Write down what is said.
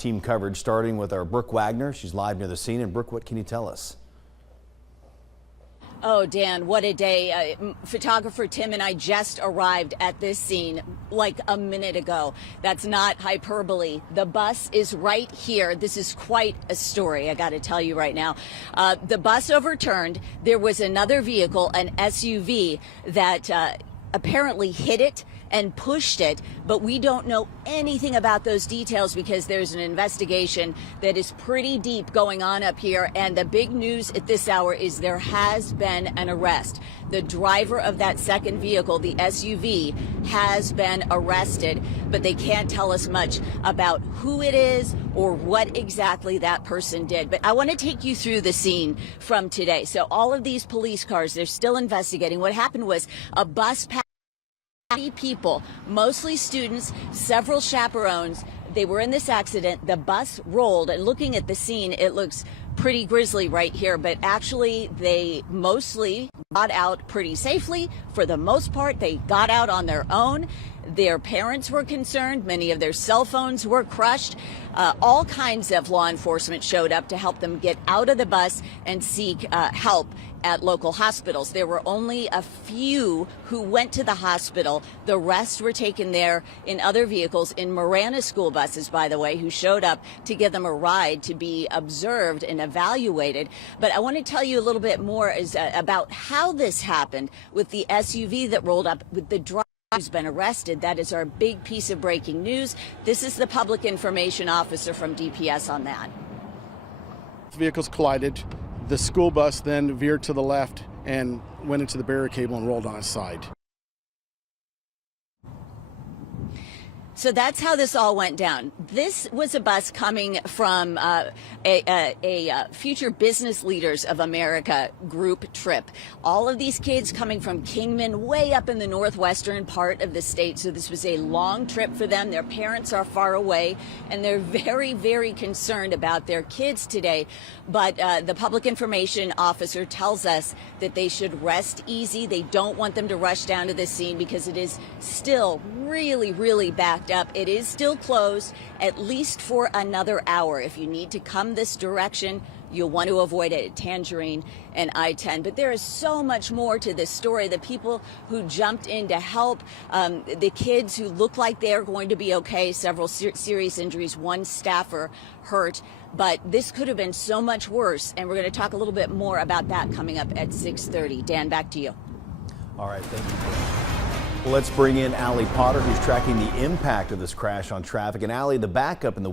Team coverage starting with our Brooke Wagner. She's live near the scene. And Brooke, what can you tell us? Oh, Dan, what a day. Photographer Tim and I just arrived at this scene like a minute ago. That's not hyperbole. The bus is right here. This is quite a story, I got to tell you right now. The bus overturned. There was another vehicle, an SUV, that apparently hit it and pushed it, but we don't know anything about those details because there's an investigation that is pretty deep going on up here. And the big news at this hour is there has been an arrest. The driver of that second vehicle, the SUV, has been arrested, but they can't tell us much about who it is or what exactly that person did. But I want to take you through the scene from today. So all of these police cars, they're still investigating. What happened was a bus passed people, mostly students, several chaperones. They were in this accident. The bus rolled, and looking at the scene, it looks pretty grisly right here, but actually they mostly got out pretty safely. For the most part, they got out on their own. Their parents were concerned. Many of their cell phones were crushed. All kinds of law enforcement showed up to help them get out of the bus and seek help at local hospitals. There were only a few who went to the hospital. The rest were taken there in other vehicles, in Marana school buses, by the way, who showed up to give them a ride to be observed and evaluated. But I want to tell you a little bit more about how this happened with the SUV that rolled up with the driver who's been arrested. That is our big piece of breaking news. This is the public information officer from DPS on that. Vehicles collided. The school bus then veered to the left and went into the barrier cable and rolled on its side. So that's how this all went down. This was a bus coming from a Future Business Leaders of America group trip. All of these kids coming from Kingman, way up in the northwestern part of the state. So this was a long trip for them. Their parents are far away, and they're very, very concerned about their kids today. But the public information officer tells us that they should rest easy. They don't want them to rush down to this scene because it is still really, really backed up. It is still closed, at least for another hour. If you need to come this direction, you'll want to avoid it at Tangerine and I-10. But there is so much more to this story. The people who jumped in to help, the kids who look like they're going to be okay, several serious injuries, one staffer hurt. But this could have been so much worse. And we're going to talk a little bit more about that coming up at 6:30. Dan, back to you. All right, thank you. Well, let's bring in Allie Potter, who's tracking the impact of this crash on traffic. And Allie, the backup in the